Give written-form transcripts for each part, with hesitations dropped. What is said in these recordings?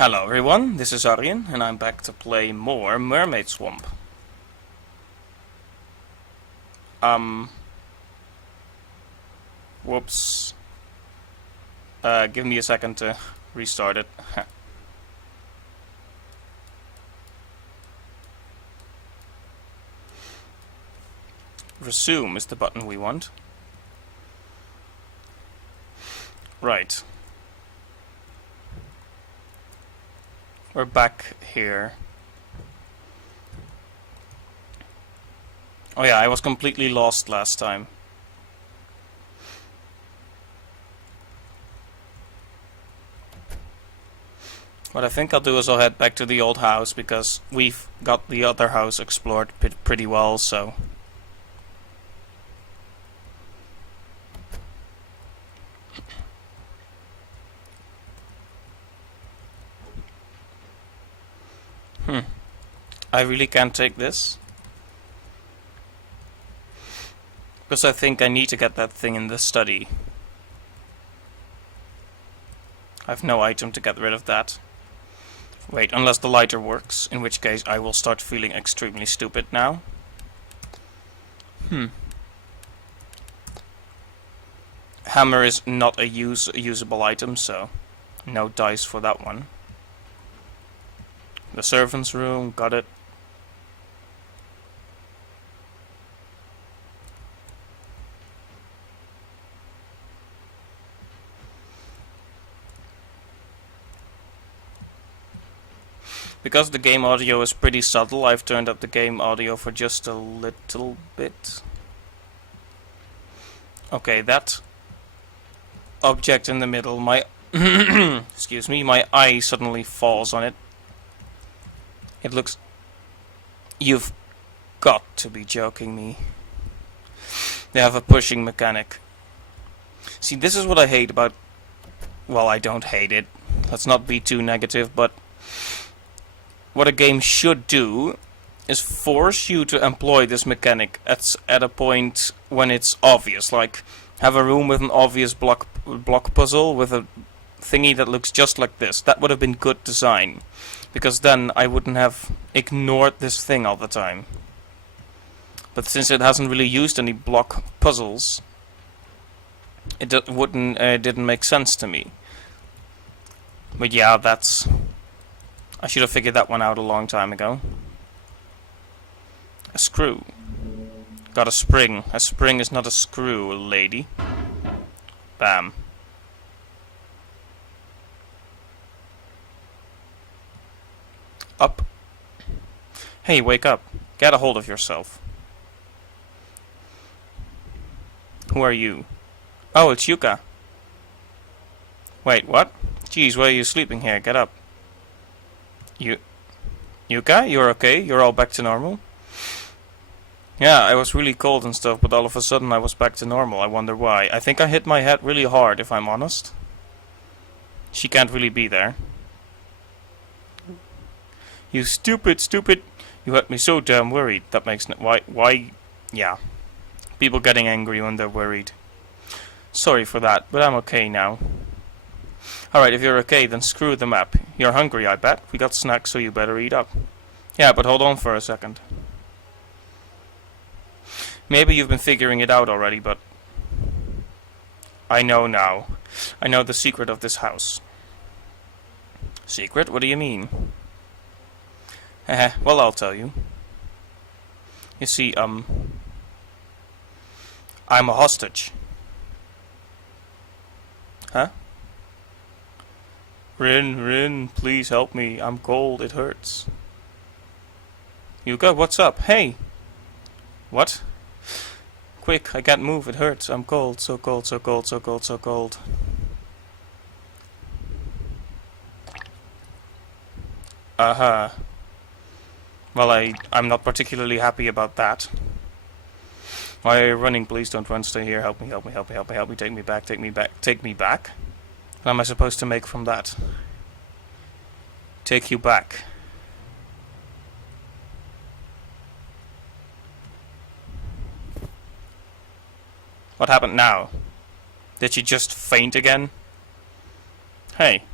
Hello everyone, this is Arjen and I'm back to play more Mermaid Swamp. Whoops. Give me a second to restart it. Resume is the button we want. Right. We're back here. Oh yeah, I was completely lost last time. What I think I'll do is I'll head back to the old house because we've got the other house explored pretty well, so... I really can't take this. Because I think I need to get that thing in the study. I have no item to get rid of that. Wait, unless the lighter works, in which case I will start feeling extremely stupid now. Hammer is not a usable item, so no dice for that one. The servant's room, got it. Because the game audio is pretty subtle, I've turned up the game audio for just a little bit. Okay, that object in the middle, my excuse me, my eye suddenly falls on it. It looks... You've got to be joking me. They have a pushing mechanic. See, this is what I hate about... Well, I don't hate it. Let's not be too negative, but... What a game should do is force you to employ this mechanic at a point when it's obvious. Like, have a room with an obvious block puzzle with a thingy that looks just like this. That would have been good design. Because then I wouldn't have ignored this thing all the time. But since it hasn't really used any block puzzles, it didn't make sense to me. But yeah, that's... I should have figured that one out a long time ago. A screw. Got a spring. A spring is not a screw, lady. Bam. Up. Hey, wake up. Get a hold of yourself. Who are you? Oh, it's Yuka. Wait, what? Jeez, why are you sleeping here? Get up. Yuka, you're okay? You're all back to normal? Yeah, I was really cold and stuff, but all of a sudden I was back to normal. I wonder why. I think I hit my head really hard, if I'm honest. She can't really be there. You stupid. You had me so damn worried. That makes why? Yeah. People getting angry when they're worried. Sorry for that, but I'm okay now. Alright, if you're okay, then screw the map. You're hungry, I bet. We got snacks, so you better eat up. Yeah, but hold on for a second. Maybe you've been figuring it out already, but... I know now. I know the secret of this house. Secret? What do you mean? Heh, well, I'll tell you. You see, I'm a hostage. Huh? Rin, please help me. I'm cold, it hurts. Yuka, what's up? Hey! What? Quick, I can't move, it hurts. I'm cold, so cold, so cold, so cold, so cold. Uh-huh. Well, I'm not particularly happy about that. Why are you running? Please don't run, stay here. Help me, help me, help me, help me, help me. Take me back, take me back, take me back? What am I supposed to make from that? Take you back. What happened now? Did she just faint again? Hey.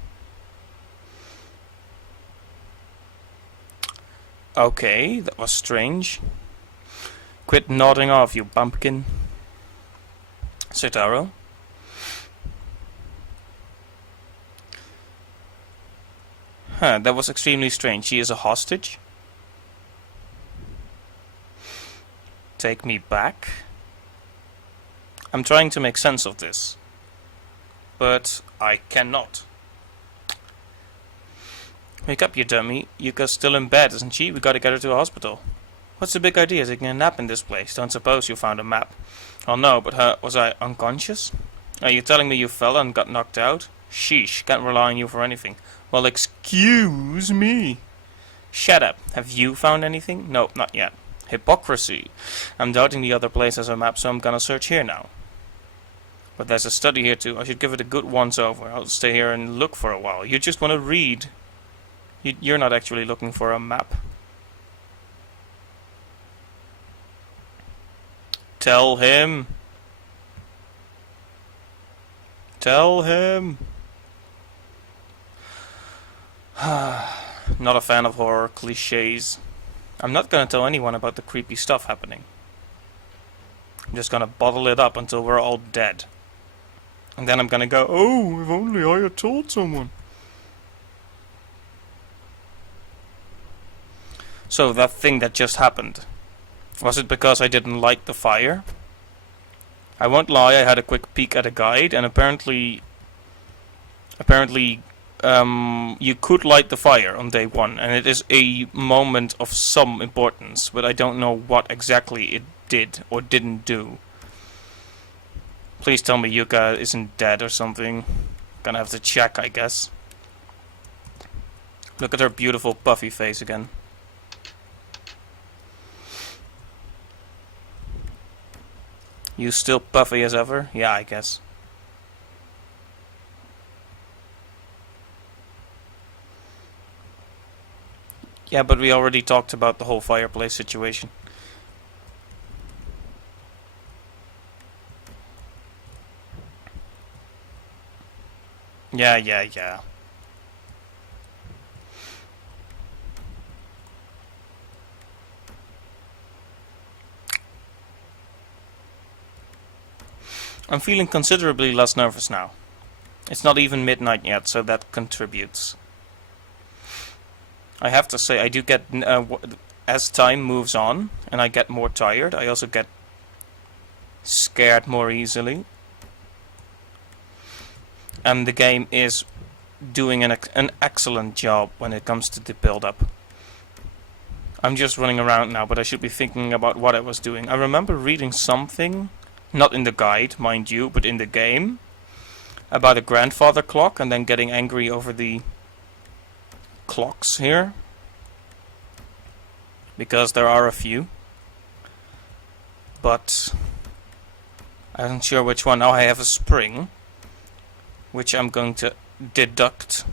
Okay, that was strange. Quit nodding off, you bumpkin. Citaro. Huh, that was extremely strange. She is a hostage. Take me back. I'm trying to make sense of this, but I cannot. Wake up, you dummy. Yuka's still in bed, isn't she? We gotta get her to a hospital. What's the big idea taking a nap in this place? Don't suppose you found a map. Oh no, but was I unconscious? Are you telling me you fell and got knocked out? Sheesh, can't rely on you for anything. Well, excuse me. Shut up. Have you found anything? No, not yet. Hypocrisy. I'm doubting the other place has a map, so I'm gonna search here now. But there's a study here too. I should give it a good once over. I'll stay here and look for a while. You just want to read. You're not actually looking for a map. Tell him. Tell him. Not a fan of horror cliches. I'm not gonna tell anyone about the creepy stuff happening. I'm just gonna bottle it up until we're all dead. And then I'm gonna go, oh, if only I had told someone. So, that thing that just happened. Was it because I didn't light the fire? I won't lie, I had a quick peek at a guide, and apparently, you could light the fire on day 1, and it is a moment of some importance, but I don't know what exactly it did or didn't do. Please tell me Yuka isn't dead or something. Gonna have to check, I guess. Look at her beautiful puffy face again. You still puffy as ever? Yeah, I guess. Yeah, but we already talked about the whole fireplace situation. Yeah. I'm feeling considerably less nervous now. It's not even midnight yet, so that contributes. I have to say, I do get, as time moves on, and I get more tired, I also get scared more easily. And the game is doing an excellent job when it comes to the build-up. I'm just running around now, but I should be thinking about what I was doing. I remember reading something, not in the guide, mind you, but in the game, about a grandfather clock, and then getting angry over the clocks here, because there are a few, but I'm not sure which one. Now I have a spring, which I'm going to deduct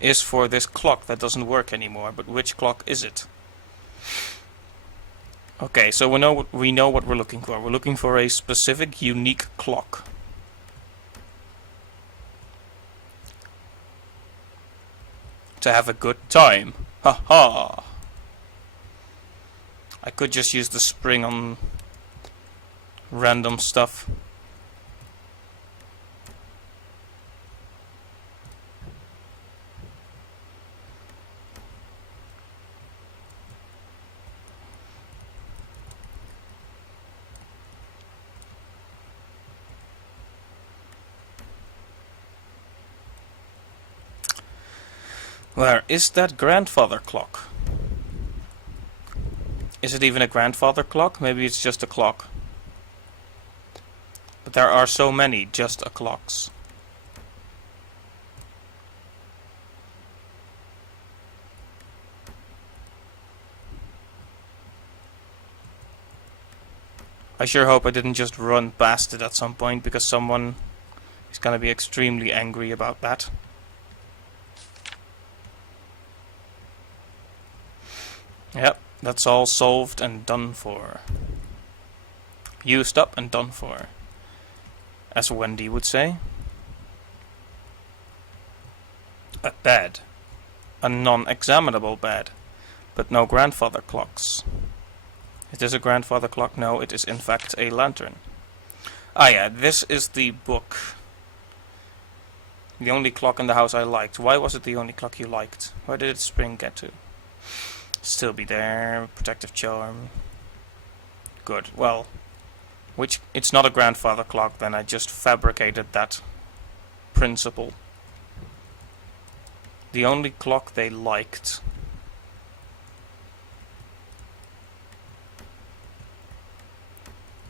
is for this clock that doesn't work anymore, but which clock is it? Okay, so we know what we're looking for. We're looking for a specific, unique clock. To have a good time. Haha. I could just use the spring on random stuff. Where is that grandfather clock? Is it even a grandfather clock? Maybe it's just a clock. But there are so many just a clocks. I sure hope I didn't just run past it at some point, because someone is gonna be extremely angry about that. Yep, that's all solved and done for. Used up and done for, as Wendy would say. A bed. A non-examinable bed. But no grandfather clocks. Is this a grandfather clock? No, it is in fact a lantern. Ah yeah, this is the book. The only clock in the house I liked. Why was it the only clock you liked? Where did its spring get to? Still be there. Protective charm. Good. Well, it's not a grandfather clock then. I just fabricated that principle. The only clock they liked.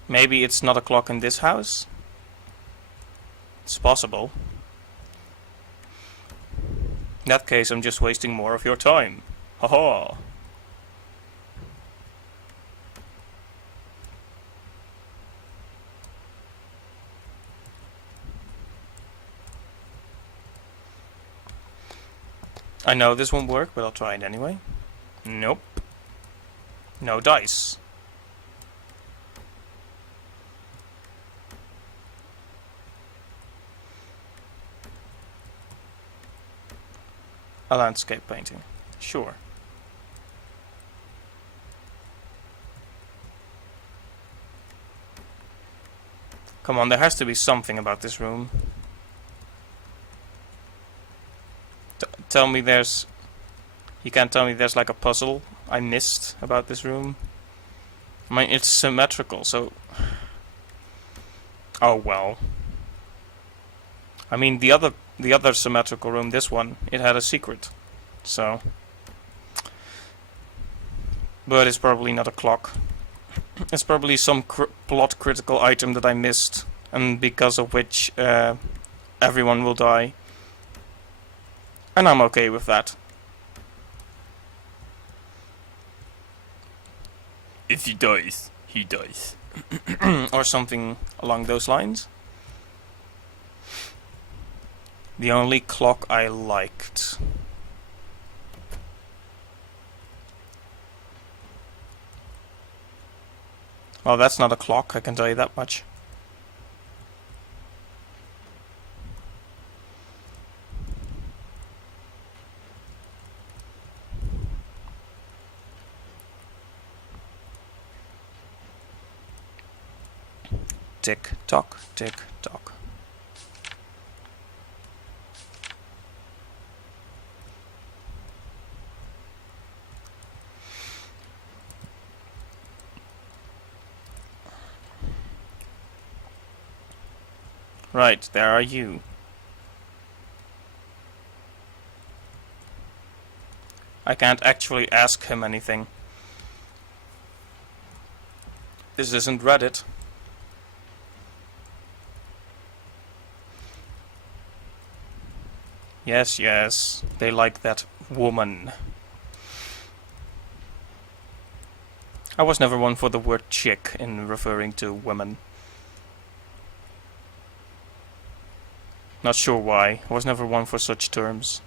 Maybe it's not a clock in this house? It's possible. In that case, I'm just wasting more of your time. Haha. I know this won't work, but I'll try it anyway. Nope. No dice. A landscape painting. Sure. Come on, there has to be something about this room. Tell me there's... You can't tell me there's like a puzzle I missed about this room. I mean, it's symmetrical, so... Oh well. I mean, the other symmetrical room, this one, it had a secret. So... But it's probably not a clock. It's probably some plot critical item that I missed, and because of which everyone will die. And I'm okay with that. If he dies, he dies. Or something along those lines. The only clock I liked. Well, that's not a clock, I can tell you that much. Tick tock, tick tock. Right, there are you. I can't actually ask him anything. This isn't Reddit. Yes, yes, they like that woman. I was never one for the word chick in referring to women. Not sure why. I was never one for such terms.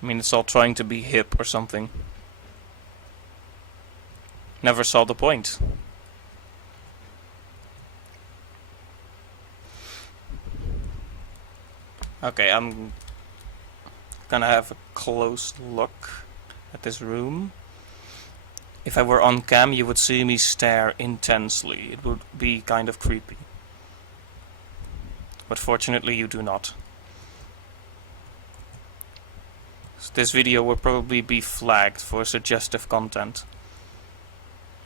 I mean, it's all trying to be hip or something. Never saw the point. Okay, I'm gonna have a close look at this room. If I were on cam, you would see me stare intensely. It would be kind of creepy. But fortunately you do not. So this video will probably be flagged for suggestive content.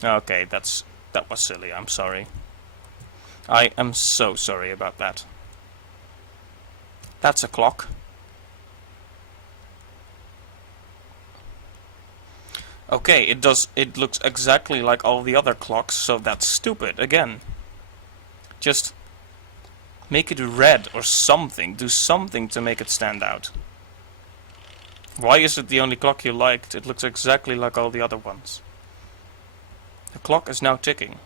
Okay, that was silly, I'm sorry. I am so sorry about that. That's a clock. Okay, it looks exactly like all the other clocks, so that's stupid again. Just make it red or something, do something to make it stand out. Why is it the only clock you liked? It looks exactly like all the other ones. The clock is now ticking.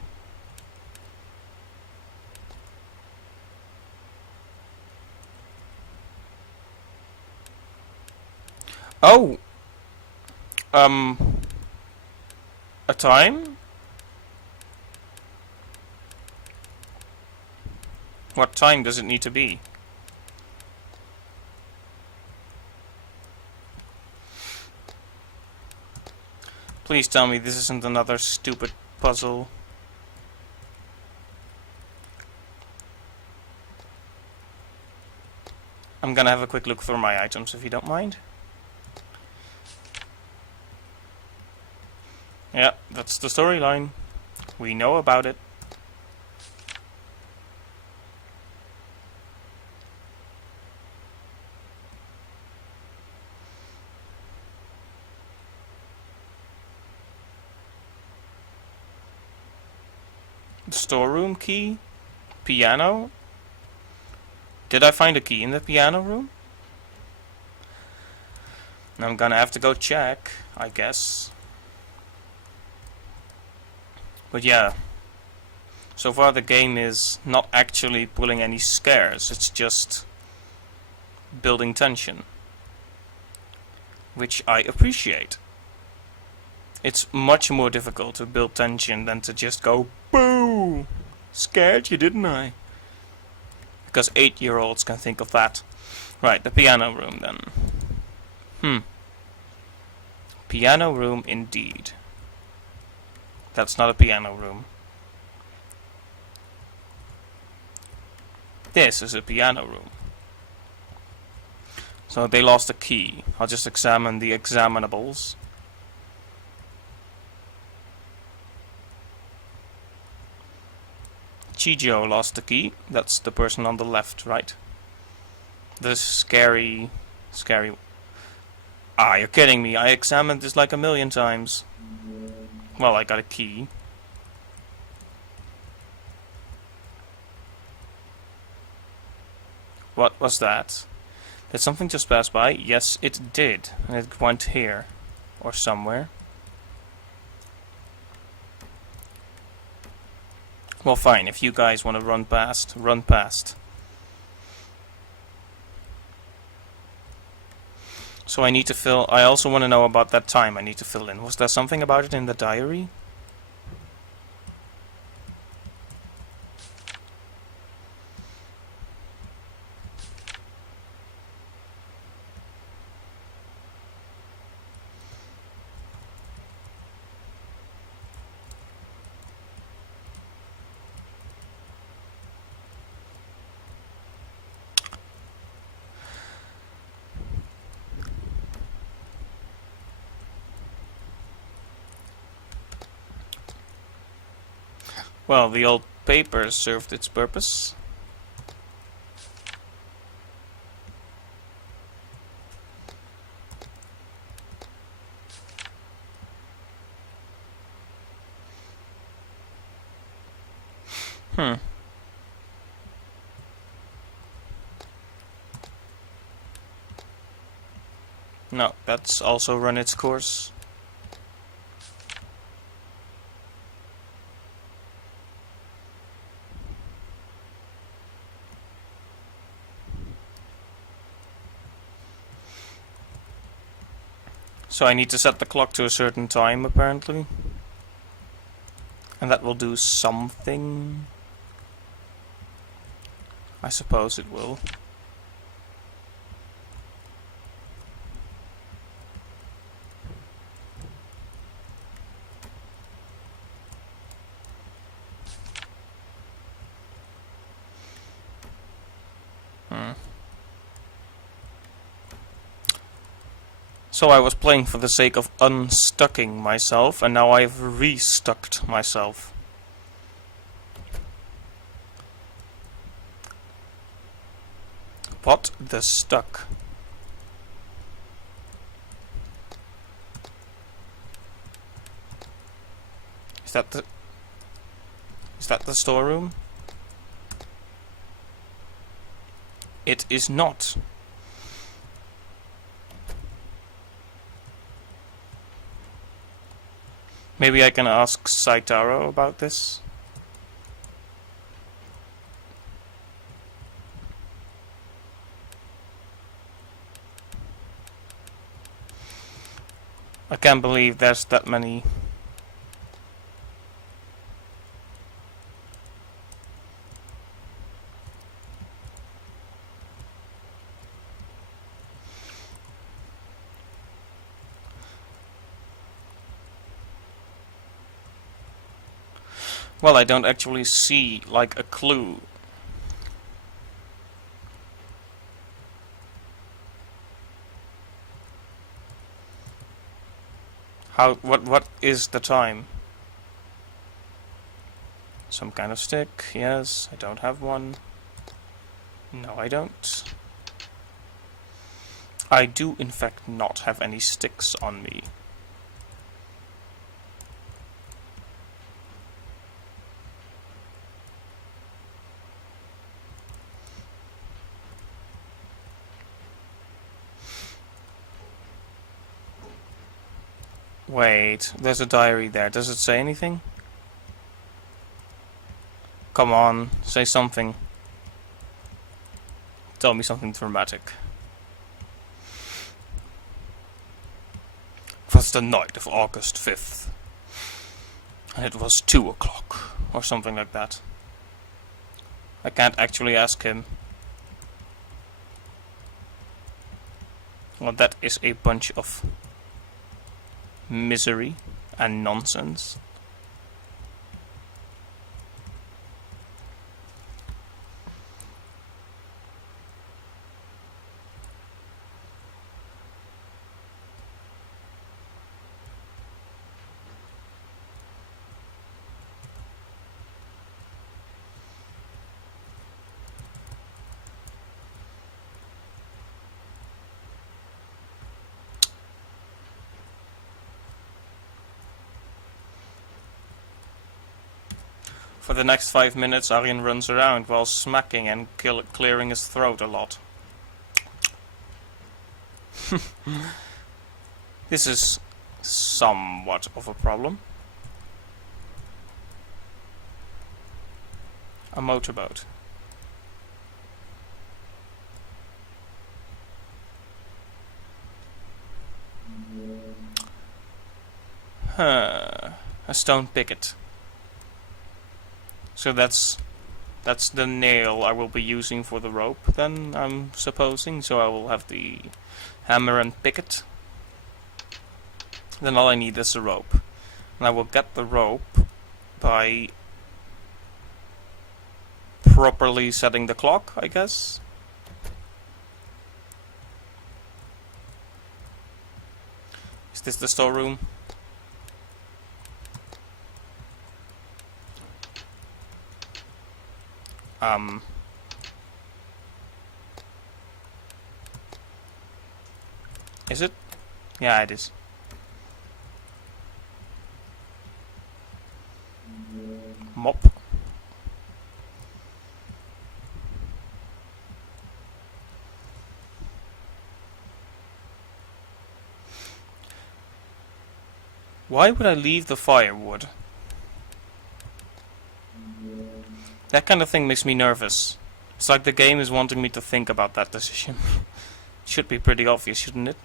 Oh! A time? What time does it need to be? Please tell me this isn't another stupid puzzle. I'm gonna have a quick look through my items if you don't mind. Yeah, that's the storyline. We know about it. The storeroom key? Piano? Did I find a key in the piano room? I'm gonna have to go check, I guess. But yeah. So far the game is not actually pulling any scares, it's just building tension. Which I appreciate. It's much more difficult to build tension than to just go, boo! Scared you, didn't I? Because 8-year-olds can think of that. Right, the piano room then. Piano room indeed. That's not a piano room. This is a piano room. So they lost a key. I'll just examine the examinables. Chijo lost the key. That's the person on the left, right? The scary... Ah, you're kidding me. I examined this like a million times. Well, I got a key. What was that? Did something just pass by? Yes, it did. And it went here. Or somewhere. Well, fine. If you guys want to run past, run past. So I need to fill... I also want to know about that time I need to fill in. Was there something about it in the diary? Well, the old paper served its purpose. No, that's also run its course. So I need to set the clock to a certain time, apparently. And that will do something. I suppose it will. So I was playing for the sake of unstucking myself, and now I've restucked myself. What the stuck? Is that the storeroom? It is not. Maybe I can ask Saitaro about this? I can't believe there's that many. Well, I don't actually see, like, a clue. What is the time? Some kind of stick, yes. I don't have one. No, I don't. I do, in fact, not have any sticks on me. Wait, there's a diary there. Does it say anything? Come on, say something. Tell me something dramatic. It was the night of August 5th. And it was 2 o'clock, or something like that. I can't actually ask him. Well, that is a bunch of misery and nonsense. For the next 5 minutes, Arjen runs around while smacking and clearing his throat a lot. This is somewhat of a problem. A motorboat. A stone picket. So that's the nail I will be using for the rope then, I'm supposing. So I will have the hammer and picket. Then all I need is a rope. And I will get the rope by properly setting the clock, I guess. Is this the storeroom? Is it? Yeah, it is. Mop. Why would I leave the firewood? That kind of thing makes me nervous. It's like the game is wanting me to think about that decision. Should be pretty obvious, shouldn't it?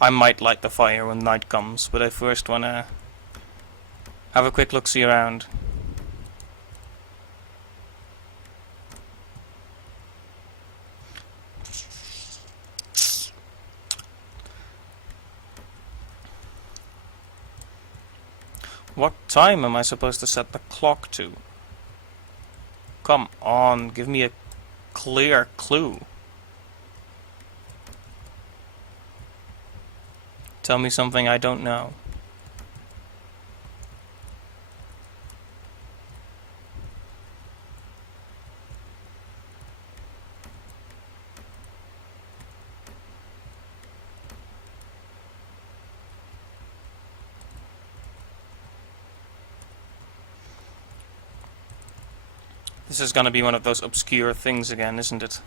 I might light the fire when night comes, but I first wanna have a quick look-see around. What time am I supposed to set the clock to? Come on, give me a clear clue. Tell me something I don't know. This is gonna be one of those obscure things again, isn't it?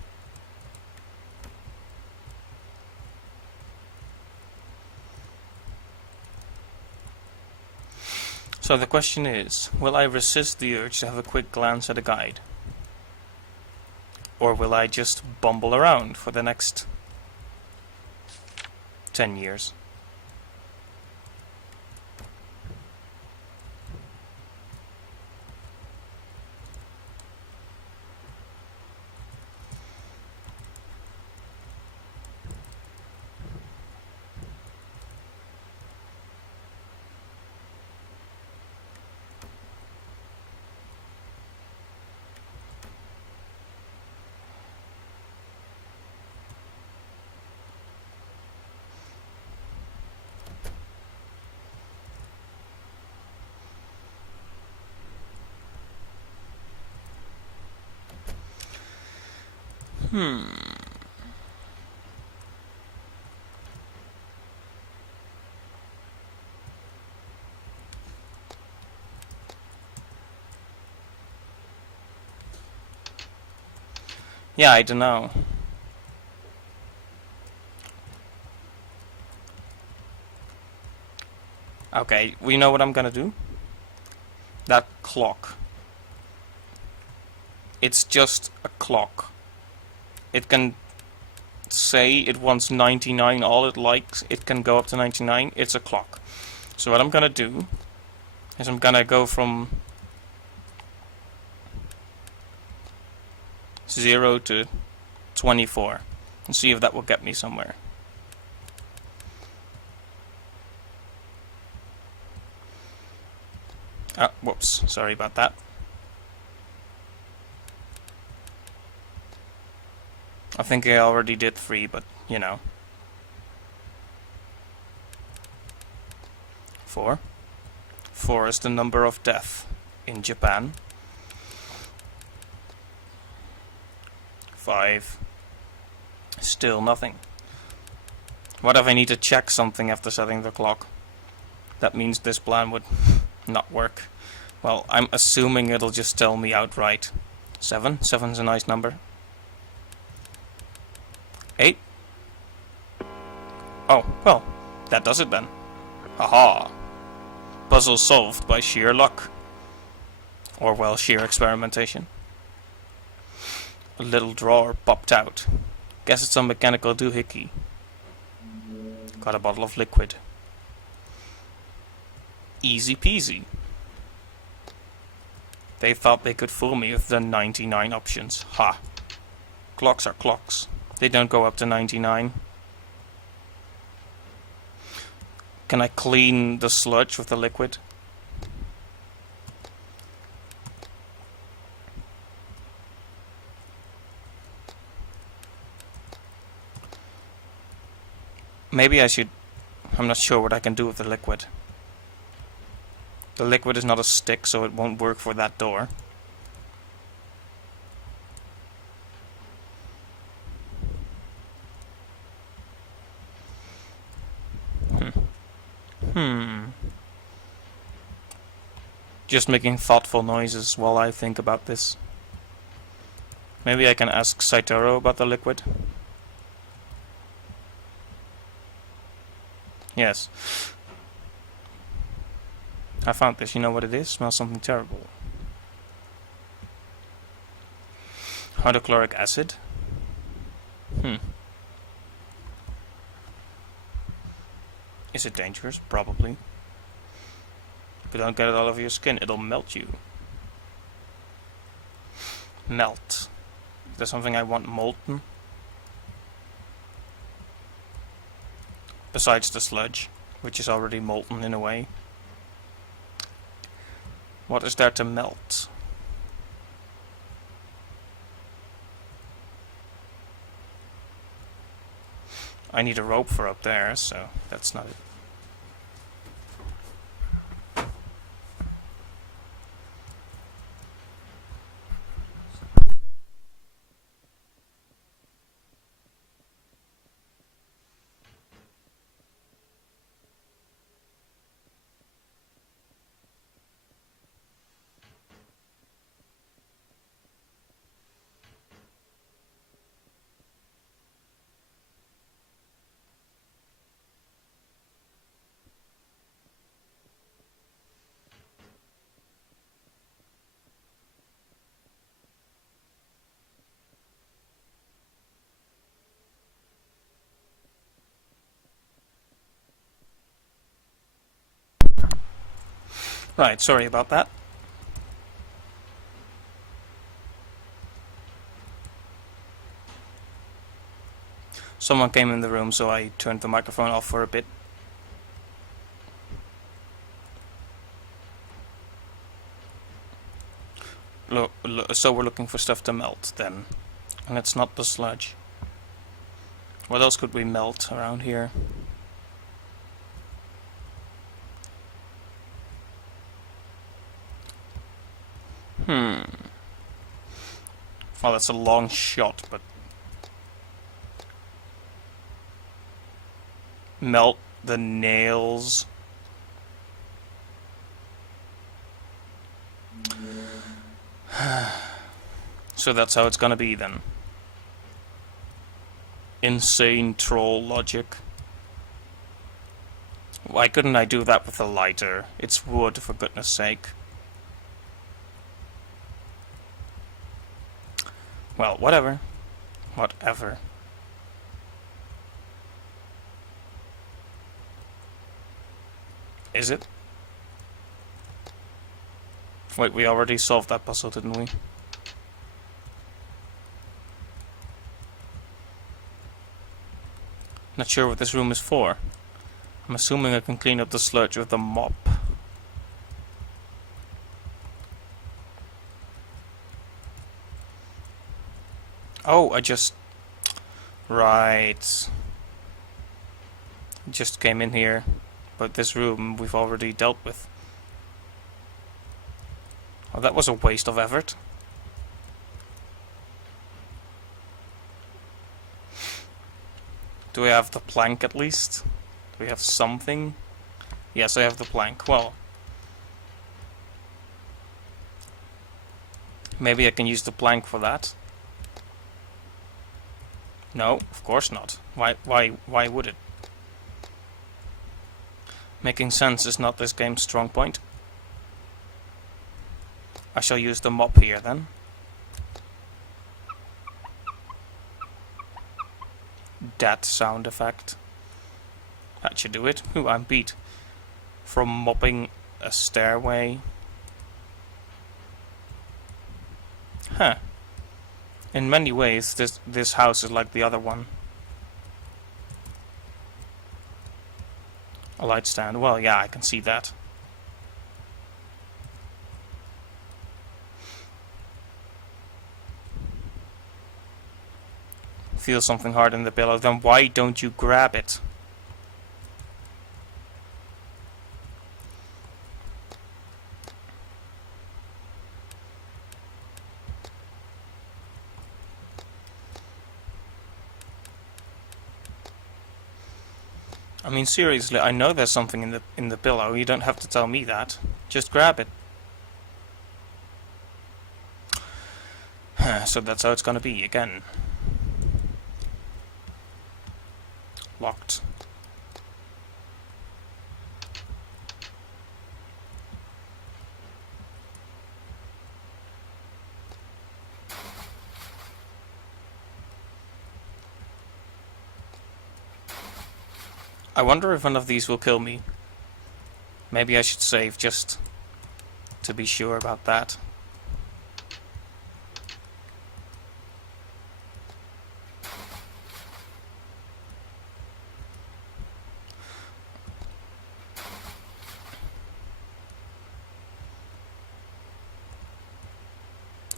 So the question is, will I resist the urge to have a quick glance at a guide? Or will I just bumble around for the next 10 years. Yeah, I don't know. Okay, we know what I'm gonna do? That clock. It's just a clock. It can say it wants 99 all it likes. It can go up to 99. It's a clock. So what I'm gonna do is I'm gonna go from 0 to 24 and see if that will get me somewhere. Whoops, sorry about that. I think I already did 3, but you know. 4. 4 is the number of death in Japan. 5. Still nothing. What if I need to check something after setting the clock? That means this plan would not work. Well, I'm assuming it'll just tell me outright. 7. 7's a nice number. 8. Oh, well, that does it then. Haha. Puzzle solved by sheer luck. Or, well, sheer experimentation. A little drawer popped out. Guess it's some mechanical doohickey. Got a bottle of liquid. Easy peasy. They thought they could fool me with the 99 options. Ha. Clocks are clocks. They don't go up to 99. Can I clean the sludge with the liquid? Maybe I should... I'm not sure what I can do with the liquid. The liquid is not a stick, so it won't work for that door. Just making thoughtful noises while I think about this. Maybe I can ask Saitoro about the liquid. Yes. I found this. You know what it is? Smells something terrible. Hydrochloric acid. Is it dangerous? Probably. But don't get it all over your skin. It'll melt you. Melt. Is there something I want molten? Besides the sludge, which is already molten in a way. What is there to melt? I need a rope for up there, so that's not it. Right, sorry about that. Someone came in the room, so I turned the microphone off for a bit. So we're looking for stuff to melt then. And it's not the sludge. What else could we melt around here? Well, that's a long shot, but... Melt the nails. So that's how it's gonna be then. Insane troll logic. Why couldn't I do that with a lighter? It's wood, for goodness sake. Well, whatever. Whatever. Is it? Wait, we already solved that puzzle, didn't we? Not sure what this room is for. I'm assuming I can clean up the sludge with a mop. Oh, I just... Right. Just came in here. But this room we've already dealt with. Oh, that was a waste of effort. Do we have the plank at least? Do we have something? Yes, I have the plank. Well, maybe I can use the plank for that. No, of course not. Why would it? Making sense is not this game's strong point. I shall use the mop here then. That sound effect. That should do it. Ooh, I'm beat. From mopping a stairway. Huh. In many ways, this house is like the other one. A light stand. Well, yeah, I can see that. Feel something hard in the pillow. Then why don't you grab it? I mean, seriously, I know there's something in the pillow. You don't have to tell me that. Just grab it. So that's how it's gonna be again. Locked. I wonder if one of these will kill me. Maybe I should save just to be sure about that.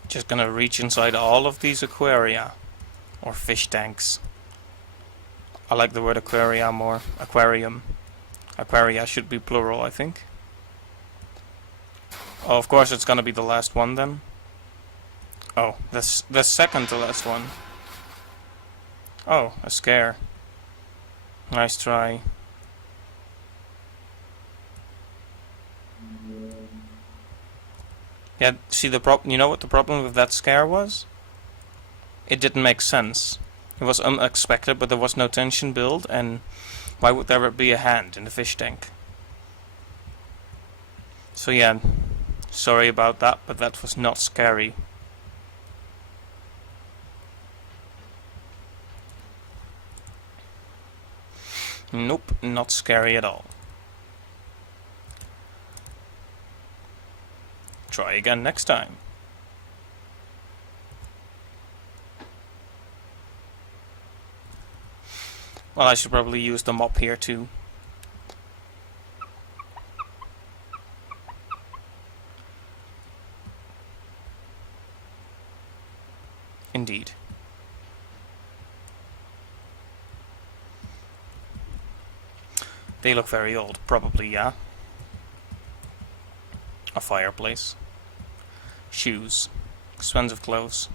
Just gonna reach inside all of these aquaria or fish tanks. I like the word aquaria more. Aquarium. Aquaria should be plural, I think. Oh, of course it's gonna be the last one then. Oh, the second to last one. Oh, a scare. Nice try. Yeah, see the problem. You know what the problem with that scare was? It didn't make sense. It was unexpected, but there was no tension build, and why would there be a hand in the fish tank? So yeah, sorry about that, but that was not scary. Nope, not scary at all. Try again next time. Well, I should probably use the mop here too. Indeed. They look very old. Probably, yeah. A fireplace. Shoes. Expensive clothes.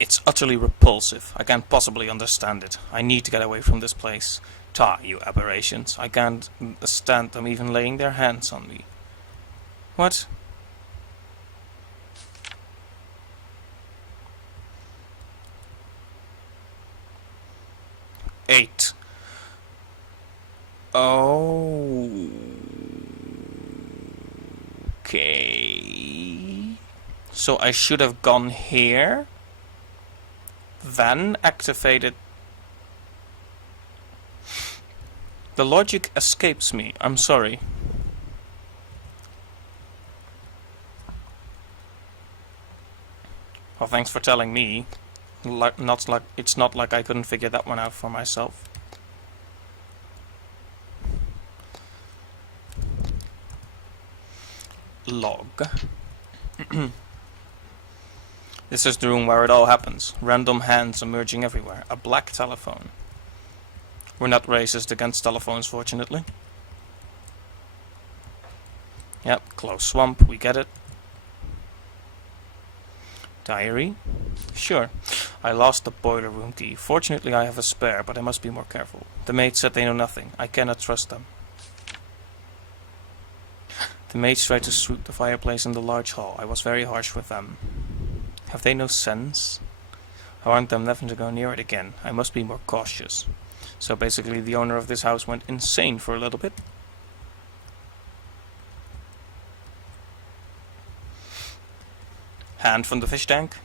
It's utterly repulsive. I can't possibly understand it. I need to get away from this place. Ta, you aberrations. I can't stand them even laying their hands on me. What? Eight. Oh. Okay. So I should have gone here. Then activated. The logic escapes me. I'm sorry. Well, thanks for telling me. It's not like I couldn't figure that one out for myself. Log. This is the room where it all happens. Random hands emerging everywhere. A black telephone. We're not racist against telephones, fortunately. Yep, close swamp, we get it. Diary? Sure. I lost the boiler room key. Fortunately I have a spare, but I must be more careful. The maids said they know nothing. I cannot trust them. The maids tried to sweep the fireplace in the large hall. I was very harsh with them. Have they no sense? I want them never to go near it again. I must be more cautious. So basically the owner of this house went insane for a little bit. Hand from the fish tank?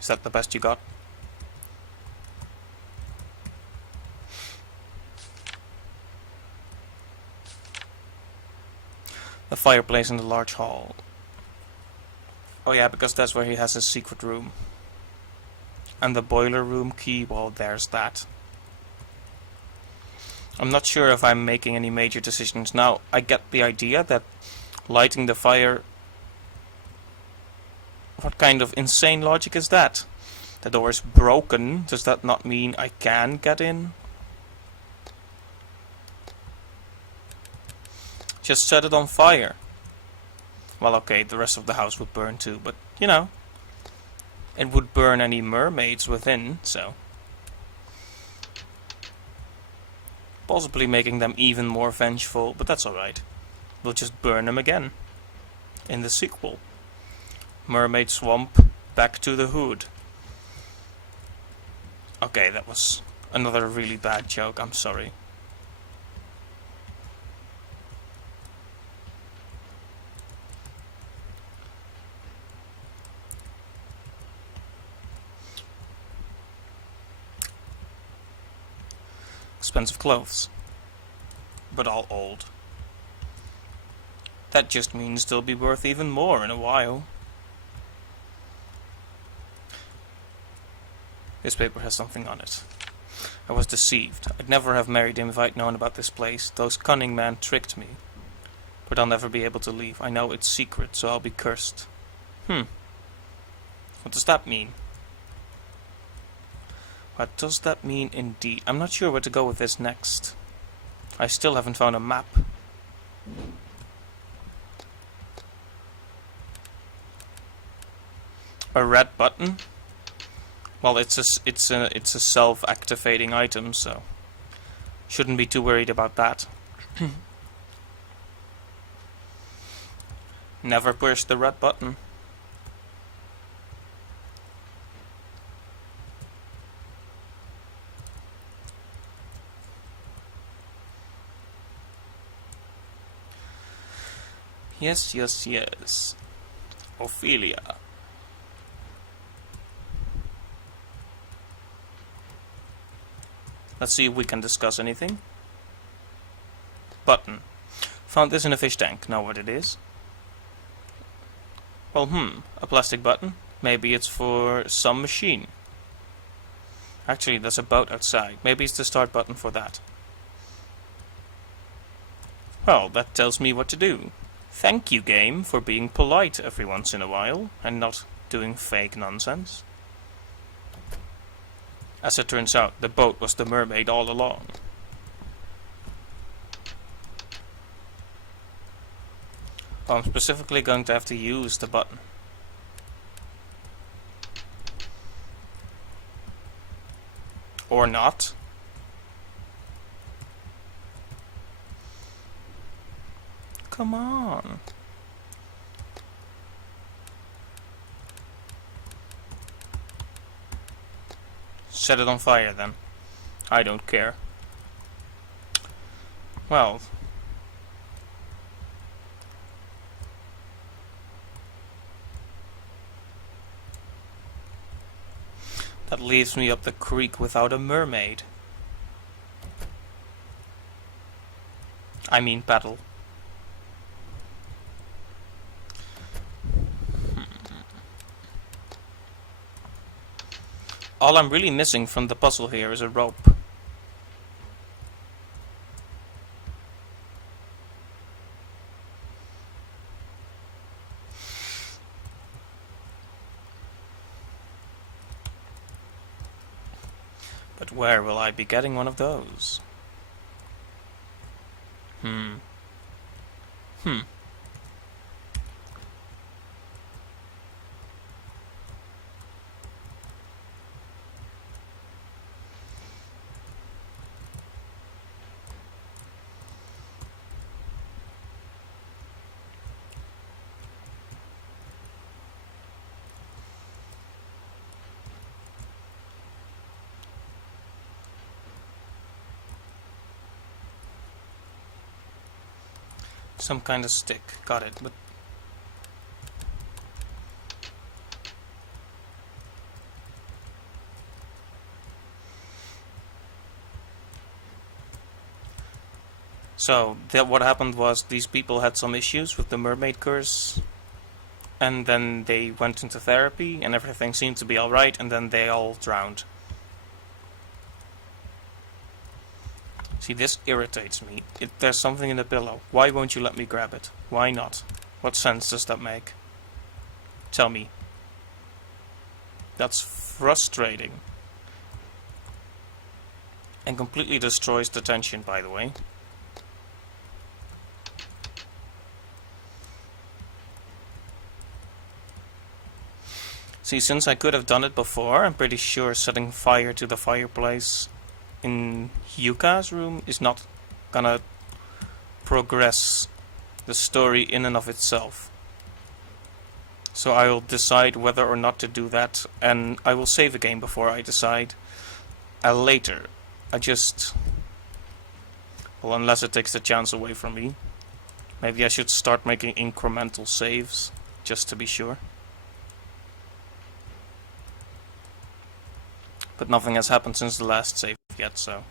Is that the best you got? The fireplace in the large hall. Oh yeah, because that's where he has his secret room. And the boiler room key, well, there's that. I'm not sure if I'm making any major decisions. Now, I get the idea that lighting the fire... What kind of insane logic is that? The door is broken. Does that not mean I can get in? Just set it on fire. Well, okay, the rest of the house would burn too, but, you know, it would burn any mermaids within, so... Possibly making them even more vengeful, but that's alright. We'll just burn them again. In the sequel. Mermaid Swamp, back to the hood. Okay, that was another really bad joke, I'm sorry. Expensive clothes, but all old. That just means they'll be worth even more in a while. This paper has something on it. I was deceived. I'd never have married him if I'd known about this place. Those cunning men tricked me. But I'll never be able to leave. I know it's secret, so I'll be cursed. What does that mean? What does that mean indeed? I'm not sure where to go with this next. I still haven't found a map. A red button? Well, it's a self-activating item, so shouldn't be too worried about that. Never push the red button. Yes, yes, yes. Ophelia. Let's see if we can discuss anything. Button. Found this in a fish tank. Know what it is? Well, a plastic button. Maybe it's for some machine. Actually, there's a boat outside. Maybe it's the start button for that. Well, that tells me what to do. Thank you, game, for being polite every once in a while and not doing fake nonsense. As it turns out, the boat was the mermaid all along. I'm specifically going to have to use the button. Or not. Come on. Set it on fire then. I don't care. Well. That leaves me up the creek without a mermaid. I mean paddle. All I'm really missing from the puzzle here is a rope. But where will I be getting one of those? Some kind of stick. Got it. But so what happened was these people had some issues with the mermaid curse, and then they went into therapy and everything seemed to be alright, and then they all drowned. See, this irritates me. There's something in the pillow. Why won't you let me grab it? Why not? What sense does that make? Tell me. That's frustrating. And completely destroys the tension, by the way. See, since I could have done it before, I'm pretty sure setting fire to the fireplace in Yuka's room is not gonna progress the story in and of itself. So I will decide whether or not to do that, and I will save a game before I decide later. Well, unless it takes the chance away from me. Maybe I should start making incremental saves, just to be sure. But nothing has happened since the last save yet, so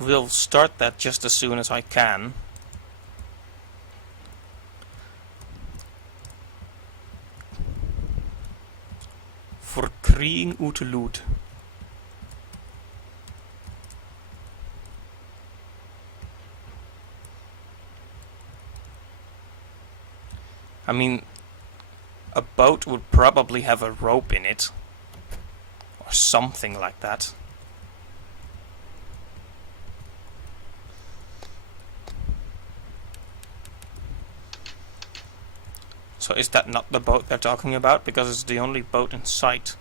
we'll start that just as soon as I can. For kriegen ut loot. I mean, a boat would probably have a rope in it. Or something like that. So is that not the boat they're talking about? Because it's the only boat in sight.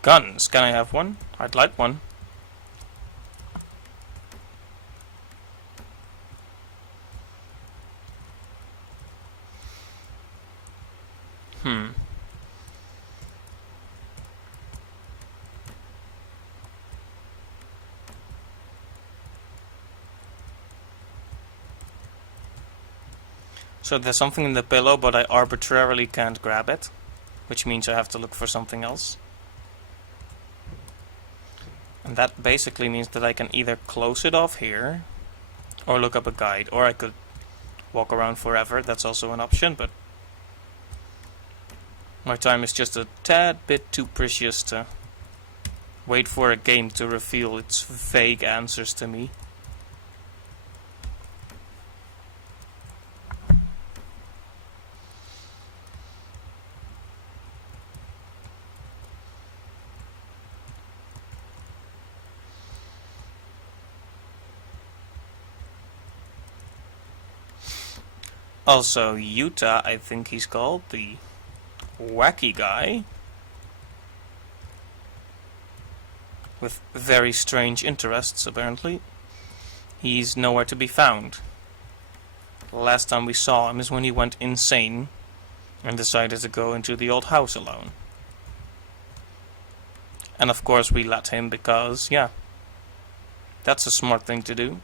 Guns, can I have one? I'd like one. So there's something in the pillow, but I arbitrarily can't grab it, which means I have to look for something else. And that basically means that I can either close it off here, or look up a guide, or I could walk around forever. That's also an option, but my time is just a tad bit too precious to wait for a game to reveal its vague answers to me. Also, Utah, I think he's called, the wacky guy, with very strange interests, apparently. He's nowhere to be found. The last time we saw him is when he went insane and decided to go into the old house alone. And of course we let him because, yeah, that's a smart thing to do.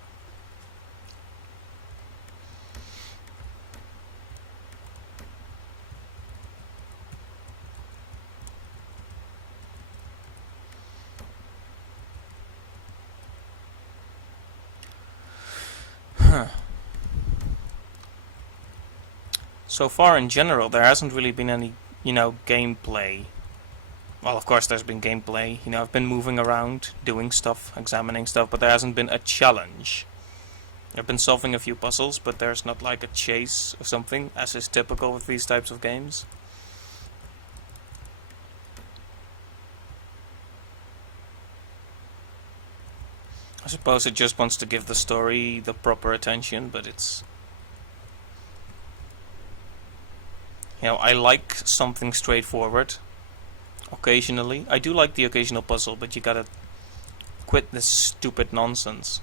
So far, in general, there hasn't really been any, gameplay. Well, of course there's been gameplay. I've been moving around, doing stuff, examining stuff, but there hasn't been a challenge. I've been solving a few puzzles, but there's not like a chase or something, as is typical with these types of games. I suppose it just wants to give the story the proper attention, but it's... I like something straightforward. Occasionally. I do like the occasional puzzle, but you gotta quit this stupid nonsense.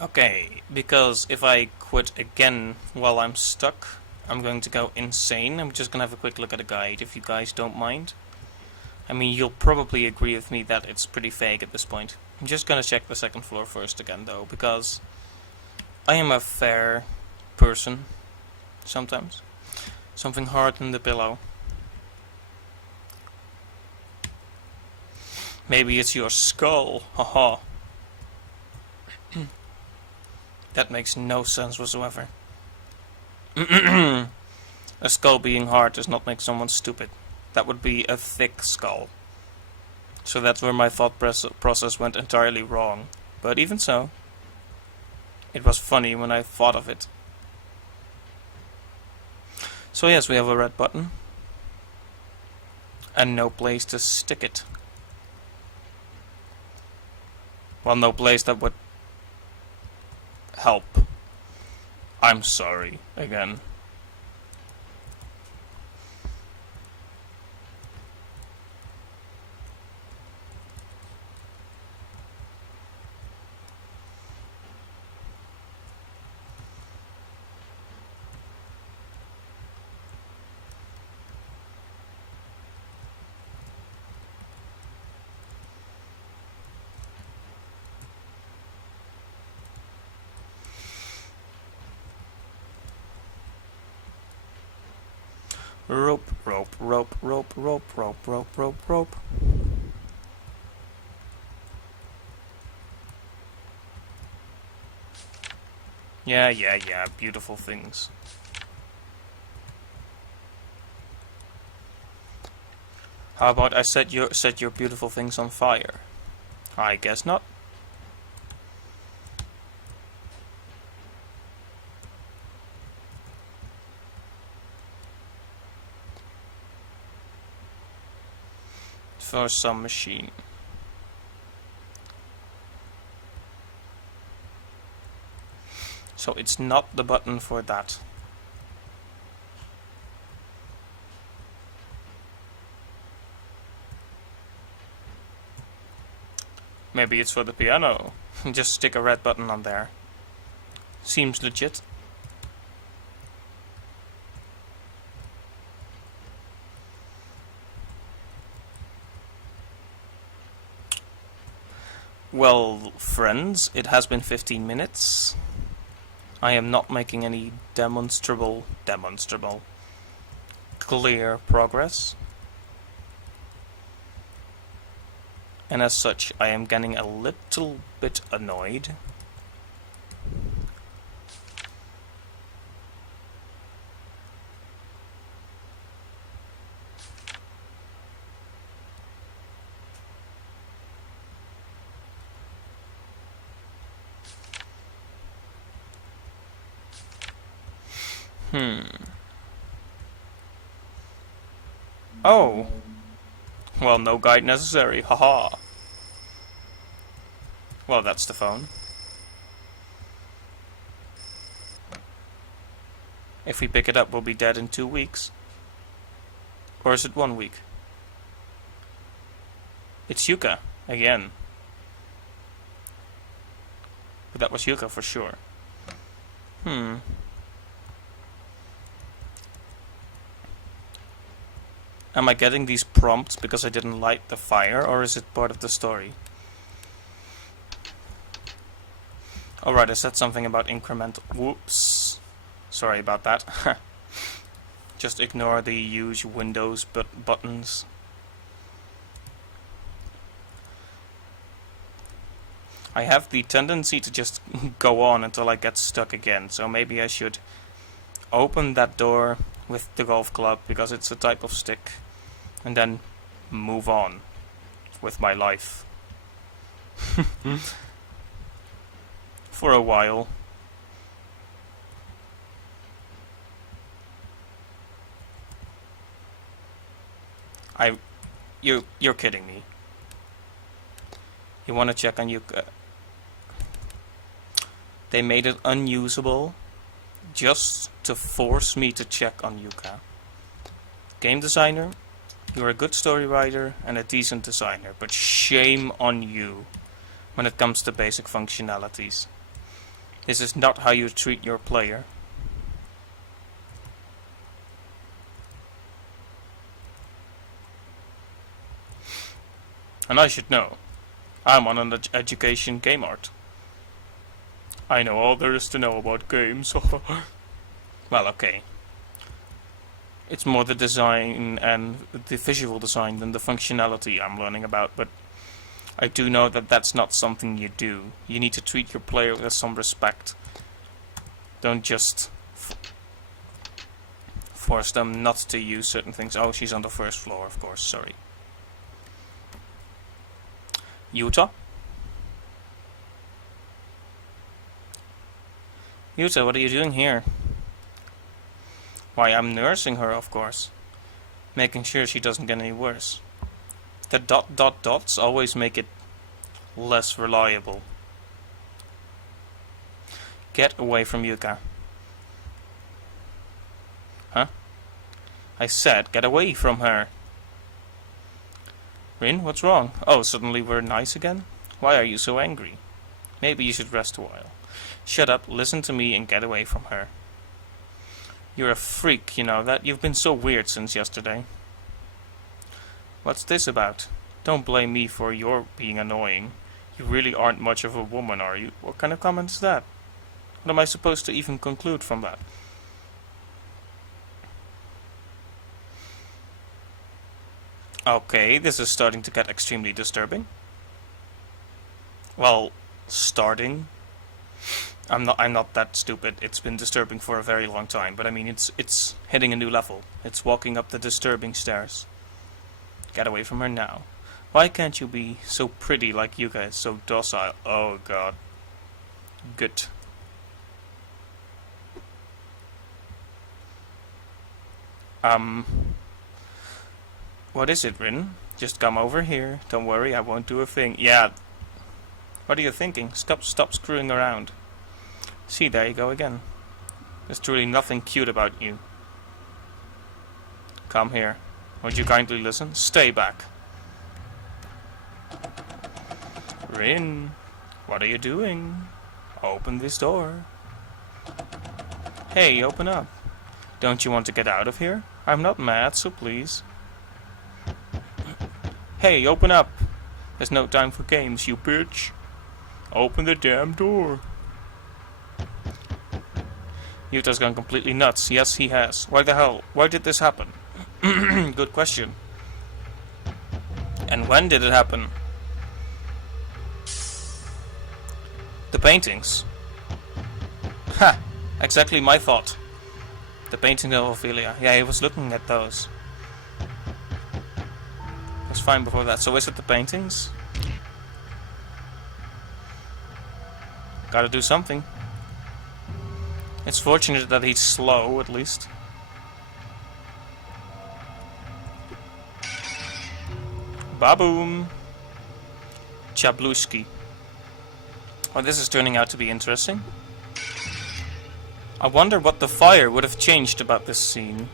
Okay, because if I quit again while I'm stuck, I'm going to go insane. I'm just gonna have a quick look at a guide, if you guys don't mind. I mean, you'll probably agree with me that it's pretty vague at this point. I'm just gonna check the second floor first again, though, because I am a fair person, sometimes. Something hard in the pillow. Maybe it's your skull, haha. That makes no sense whatsoever. A skull being hard does not make someone stupid. That would be a thick skull. So that's where my thought process went entirely wrong. But even so, it was funny when I thought of it. So yes, we have a red button. And no place to stick it. Well, no place that would help. I'm sorry, again. Rope, rope, rope, rope, rope, rope, rope, rope, rope. Yeah, beautiful things. How about I set your beautiful things on fire? I guess not. for some machine. So it's not the button for that. Maybe it's for the piano. Just stick a red button on there. Seems legit. Well, friends, it has been 15 minutes. I am not making any demonstrable, clear progress. And as such, I am getting a little bit annoyed. Oh. Well, no guide necessary, haha. Well, that's the phone. If we pick it up, we'll be dead in 2 weeks. Or is it 1 week? It's Yuka, again. But that was Yuka for sure. Am I getting these prompts because I didn't light the fire, or is it part of the story? Alright, I said something about incremental... Whoops. Sorry about that. Just ignore the huge Windows buttons. I have the tendency to just go on until I get stuck again, so maybe I should open that door with the golf club because it's a type of stick, and then move on with my life. For a while. You're kidding me. You want to check on Yuka? They made it unusable just to force me to check on Yuka. Game designer, you're a good story writer and a decent designer, but shame on you when it comes to basic functionalities. This is not how you treat your player. And I should know. I'm on an education game art. I know all there is to know about games. Well, okay. It's more the design and the visual design than the functionality I'm learning about, but I do know that that's not something you do. You need to treat your player with some respect. Don't just force them not to use certain things. Oh, she's on the first floor, of course, sorry. Utah? Utah, what are you doing here? Why, I'm nursing her, of course. Making sure she doesn't get any worse. The dots always make it less reliable. Get away from Yuka. Huh? I said get away from her. Rin, what's wrong? Oh, suddenly we're nice again? Why are you so angry? Maybe you should rest a while. Shut up, listen to me, and get away from her. You're a freak, you know that? You've been so weird since yesterday. What's this about? Don't blame me for your being annoying. You really aren't much of a woman, are you? What kind of comment is that? What am I supposed to even conclude from that? Okay, this is starting to get extremely disturbing. Well, starting. I'm not that stupid. It's been disturbing for a very long time, but I mean it's hitting a new level. It's walking up the disturbing stairs. Get away from her now. Why can't you be so pretty like you guys, so docile? Oh god. Good. What is it, Rin? Just come over here. Don't worry, I won't do a thing. Yeah. What are you thinking? Stop screwing around. See, there you go again. There's truly nothing cute about you. Come here. Would you kindly listen? Stay back. Rin, what are you doing? Open this door. Hey, open up. Don't you want to get out of here? I'm not mad, so please. Hey, open up. There's no time for games, you bitch. Open the damn door. Utah's gone completely nuts. Yes, he has. Why the hell? Why did this happen? Good question. And when did it happen? The paintings. Ha! Exactly my thought. The painting of Ophelia. Yeah, he was looking at those. It was fine before that. So is it the paintings? Gotta do something. It's fortunate that he's slow, at least. Baboom! Chabluski. Oh, this is turning out to be interesting. I wonder what the fire would have changed about this scene.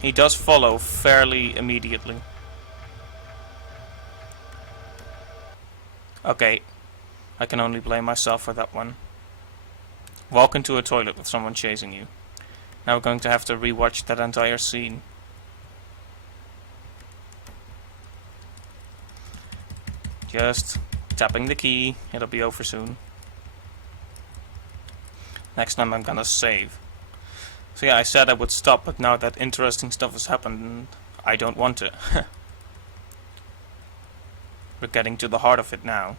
He does follow fairly immediately. Okay, I can only blame myself for that one. Walk into a toilet with someone chasing you. Now we're going to have to rewatch that entire scene. Just tapping the key, it'll be over soon. Next time I'm gonna save. So yeah, I said I would stop, but now that interesting stuff has happened, I don't want to. We're getting to the heart of it now.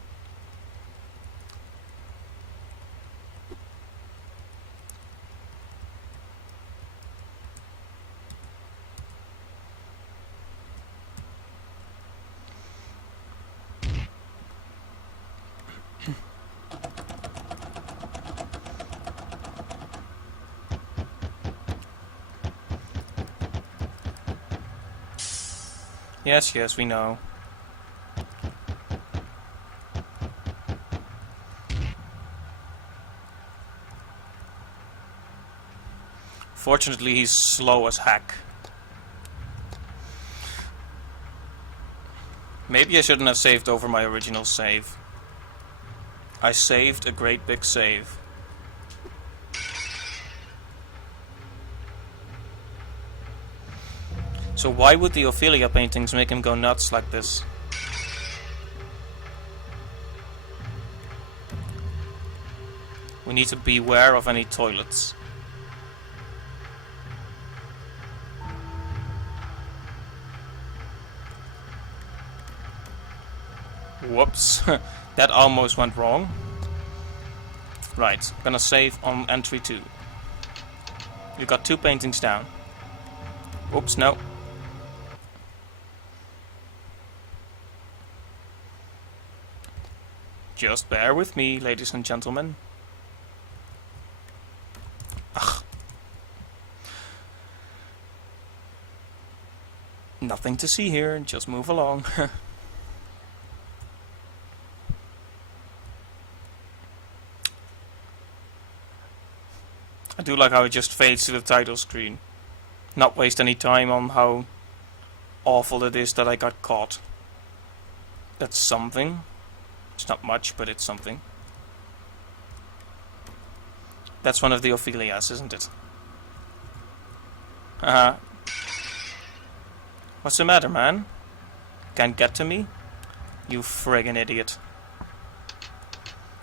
Yes, we know. Fortunately, he's slow as heck. Maybe I shouldn't have saved over my original save. I saved a great big save. So why would the Ophelia paintings make him go nuts like this? We need to beware of any toilets. Whoops, that almost went wrong. Right, gonna save on entry 2. We got 2 paintings down. Oops, no. Just bear with me, ladies and gentlemen. Ugh. Nothing to see here, just move along. I do like how it just fades to the title screen. Not waste any time on how awful it is that I got caught. That's something. It's not much, but it's something. That's one of the Ophelias, isn't it? Haha. What's the matter, man? Can't get to me? You friggin' idiot.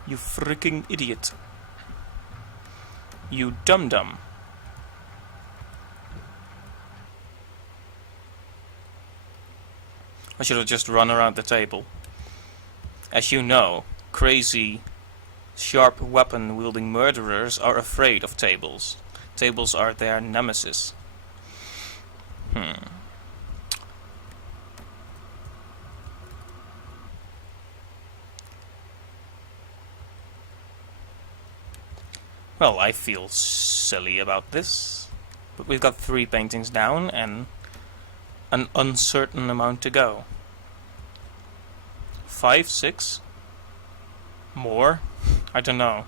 You freaking idiot. You dum-dum. I should have just run around the table. As you know, crazy, sharp weapon-wielding murderers are afraid of tables. Tables are their nemesis. Well, I feel silly about this. But we've got 3 paintings down, and an uncertain amount to go. 5, 6? More? I don't know.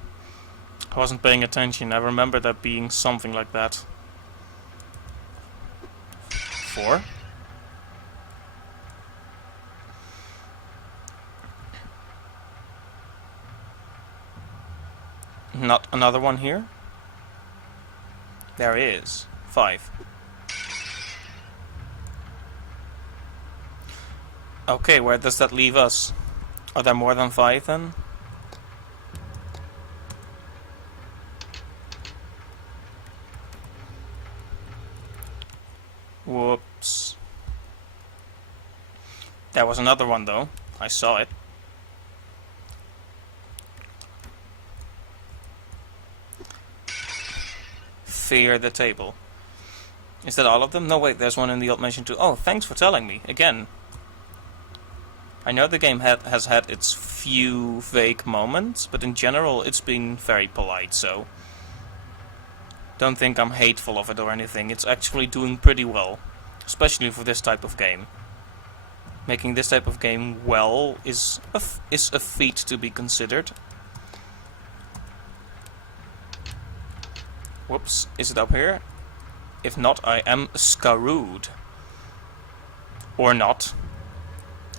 I wasn't paying attention. I remember that being something like that. 4? Not another one here? There is. 5. Okay, where does that leave us? Are there more than 5 then? Whoops. There was another one though. I saw it. Fear the table. Is that all of them? No, wait, there's one in the old mansion too. Oh, thanks for telling me. Again. I know the game has had its few vague moments, but in general it's been very polite, so don't think I'm hateful of it or anything. It's actually doing pretty well, especially for this type of game. Making this type of game well is a feat to be considered. Whoops, is it up here? If not, I am screwed. Or not.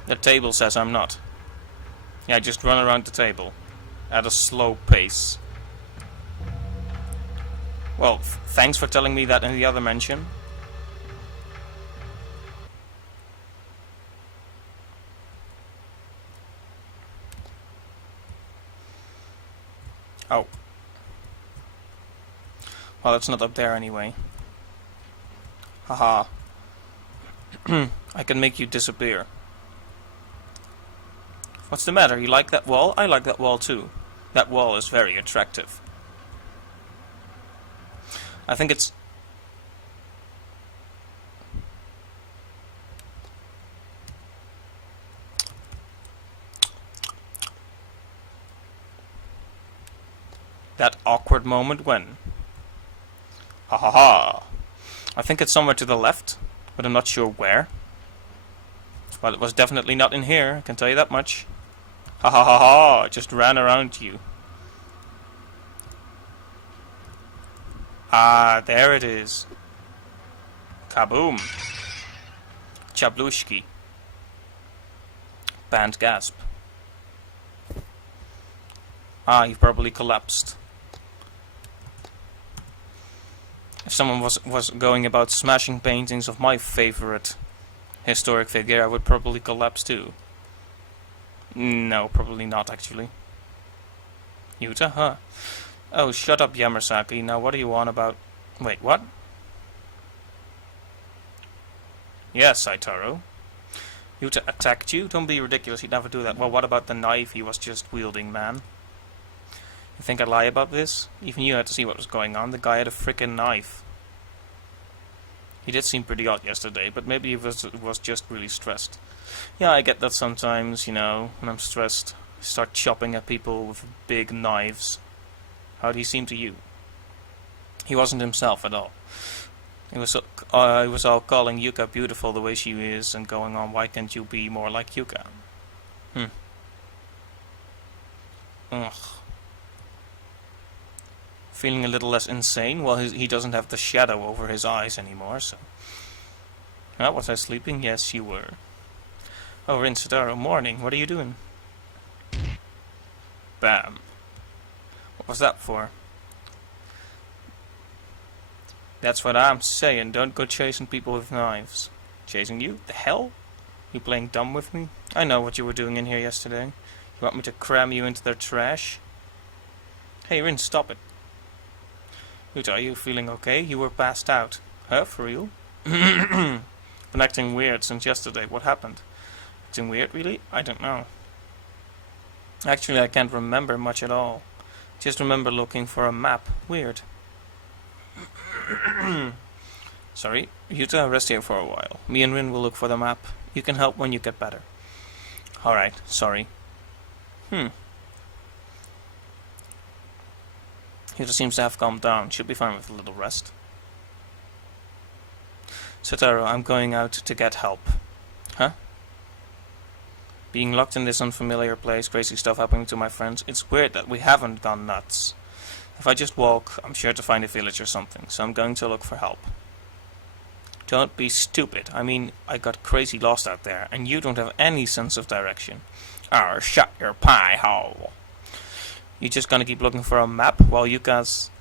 The table says I'm not. Yeah, just run around the table at a slow pace. Well, thanks for telling me that in the other mansion. Oh. Well, it's not up there anyway. Haha. I can make you disappear. What's the matter? You like that wall? I like that wall too. That wall is very attractive. I think it's... that awkward moment when... Ha ha ha! I think it's somewhere to the left, but I'm not sure where. Well, it was definitely not in here, I can tell you that much. Ha ha ha ha! Just ran around you. Ah, there it is. Kaboom! Chablushki. Banned gasp. Ah, he probably collapsed. If someone was going about smashing paintings of my favorite historic figure, I would probably collapse too. No, probably not actually. Yuta, huh? Oh, shut up, Yamasaki. Now what do you want about... Wait, what? Yes, Saitaro. Yuta attacked you? Don't be ridiculous, he'd never do that. Well, what about the knife he was just wielding, man? You think I'd lie about this? Even you had to see what was going on. The guy had a frickin' knife. He did seem pretty odd yesterday, but maybe he was just really stressed. Yeah, I get that sometimes, you know, when I'm stressed. I start chopping at people with big knives. How'd he seem to you? He wasn't himself at all. He was all calling Yuka beautiful the way she is and going on, why can't you be more like Yuka? Ugh. Feeling a little less insane? Well, he doesn't have the shadow over his eyes anymore, so... Oh, was I sleeping? Yes, you were. Oh, Rin Sudaro, morning. What are you doing? Bam. What was that for? That's what I'm saying. Don't go chasing people with knives. Chasing you? The hell? You playing dumb with me? I know what you were doing in here yesterday. You want me to cram you into their trash? Hey, Rin, stop it. Yuta, are you feeling okay? You were passed out. Huh? For real? Been acting weird since yesterday. What happened? Acting weird, really? I don't know. Actually, I can't remember much at all. Just remember looking for a map. Weird. Sorry. Yuta, rest here for a while. Me and Rin will look for the map. You can help when you get better. Alright, sorry. Yuta seems to have calmed down. Should be fine with a little rest. Satoru, I'm going out to get help. Huh? Being locked in this unfamiliar place, crazy stuff happening to my friends. It's weird that we haven't gone nuts. If I just walk, I'm sure to find a village or something, so I'm going to look for help. Don't be stupid. I mean, I got crazy lost out there, and you don't have any sense of direction. Oh, shut your pie hole. You just gonna keep looking for a map while Yuka's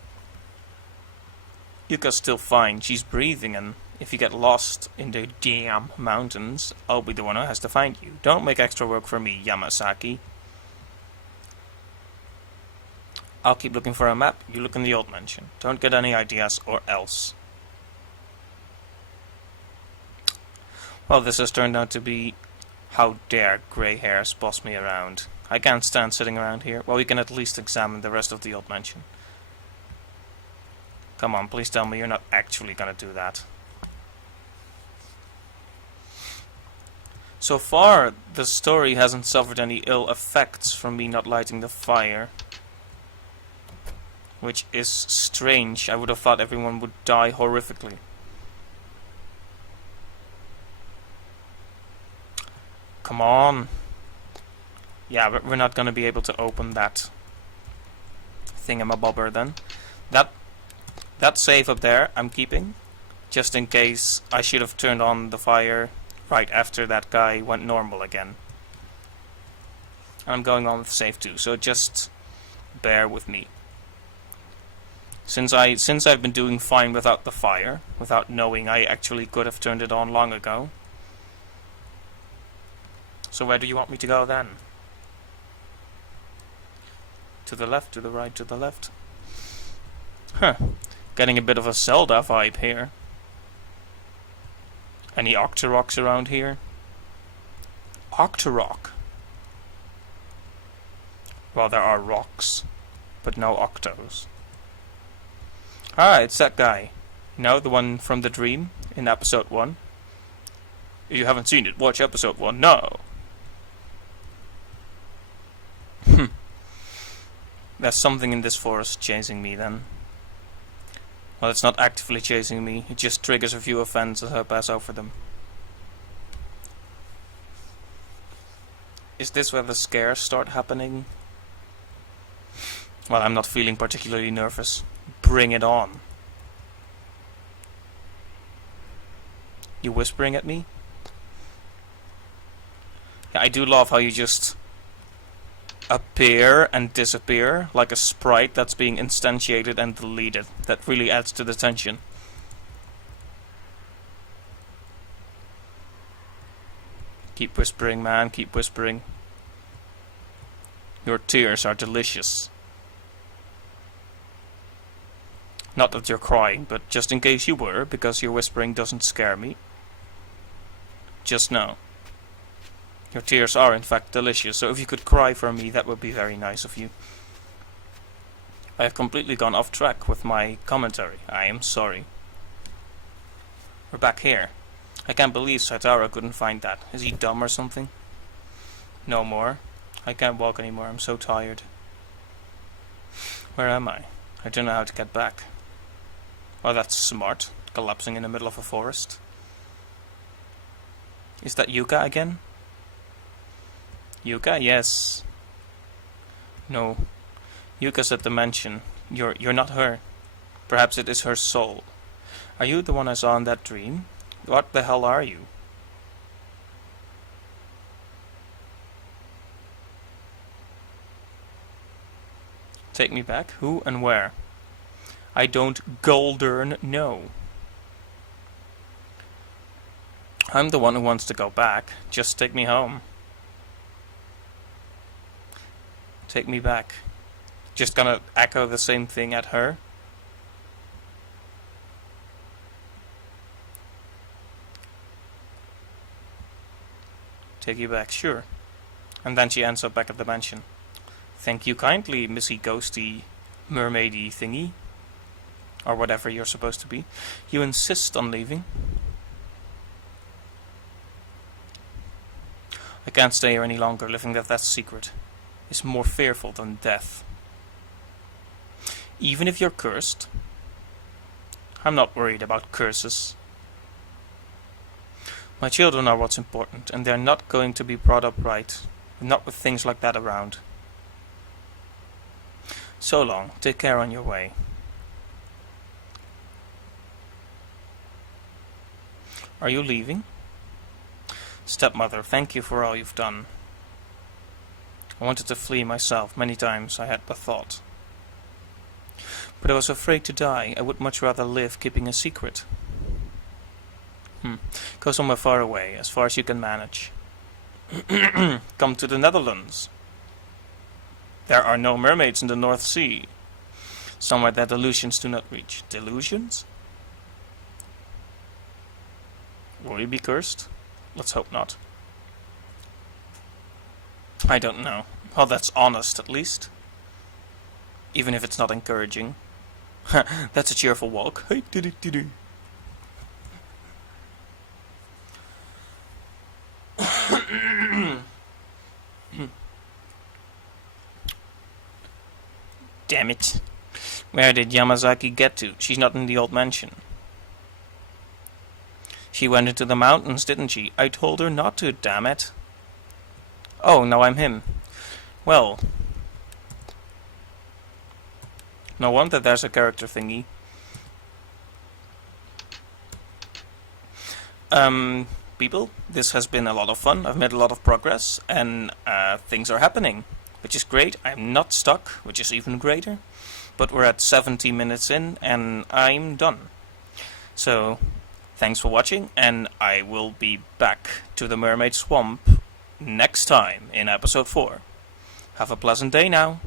still fine. She's breathing, and if you get lost in the damn mountains, I'll be the one who has to find you. Don't make extra work for me, Yamasaki. I'll keep looking for a map. You look in the old mansion. Don't get any ideas or else. Well, this has turned out to be how dare grey hairs boss me around. I can't stand sitting around here. Well, we can at least examine the rest of the old mansion. Come on, please tell me you're not actually gonna do that. So far, the story hasn't suffered any ill effects from me not lighting the fire. Which is strange. I would have thought everyone would die horrifically. Come on. Yeah, but we're not going to be able to open that thingamabobber then. That safe up there I'm keeping, just in case I should have turned on the fire right after that guy went normal again. And I'm going on with safe too, so just bear with me. Since I've been doing fine without the fire, without knowing I actually could have turned it on long ago. So where do you want me to go then? To the left, to the right, to the left. Huh. Getting a bit of a Zelda vibe here. Any Octoroks around here? Octorok? Well, there are rocks, but no Octos. Ah, it's that guy. You know, the one from the dream in episode 1. If you haven't seen it, watch episode 1 now. There's something in this forest chasing me then. Well, it's not actively chasing me, it just triggers a few events as I pass over them. Is this where the scares start happening? Well, I'm not feeling particularly nervous. Bring it on. You whispering at me? Yeah, I do love how you just appear and disappear like a sprite that's being instantiated and deleted. That really adds to the tension. Keep whispering, man, keep whispering. Your tears are delicious. Not that you're crying, but just in case you were, because your whispering doesn't scare me. Just know. Your tears are in fact delicious, so if you could cry for me, that would be very nice of you. I have completely gone off track with my commentary. I am sorry. We're back here. I can't believe Saitara couldn't find that. Is he dumb or something? No more. I can't walk anymore, I'm so tired. Where am I? I don't know how to get back. Oh, that's smart. Collapsing in the middle of a forest. Is that Yuka again? Yuka? Yes. No. Yuka's at the mansion. You're not her. Perhaps it is her soul. Are you the one I saw in that dream? What the hell are you? Take me back? Who and where? I don't golden know. I'm the one who wants to go back. Just take me home. Take me back. Just gonna echo the same thing at her? Take you back, sure. And then she ends up back at the mansion. Thank you kindly, Missy Ghosty Mermaidy thingy. Or whatever you're supposed to be. You insist on leaving. I can't stay here any longer. Living that secret is more fearful than death. Even if you're cursed. I'm not worried about curses. My children are what's important, and they're not going to be brought up right. Not with things like that around. So long. Take care on your way. Are you leaving? Stepmother, thank you for all you've done. I wanted to flee myself many times, I had the thought. But I was afraid to die. I would much rather live keeping a secret. Go somewhere far away, as far as you can manage. Come to the Netherlands. There are no mermaids in the North Sea. Somewhere that delusions do not reach. Delusions? Will you be cursed? Let's hope not. I don't know. Well, that's honest, at least. Even if it's not encouraging. That's a cheerful walk. Hey, diddy. Damn it. Where did Yamazaki get to? She's not in the old mansion. She went into the mountains, didn't she? I told her not to, damn it. Oh, now I'm him. Well. No wonder there's a character thingy. People, this has been a lot of fun. I've made a lot of progress, and things are happening, which is great. I'm not stuck, which is even greater. But we're at 70 minutes in, and I'm done. So, thanks for watching, and I will be back to the Mermaid Swamp next time in episode 4. Have a pleasant day now.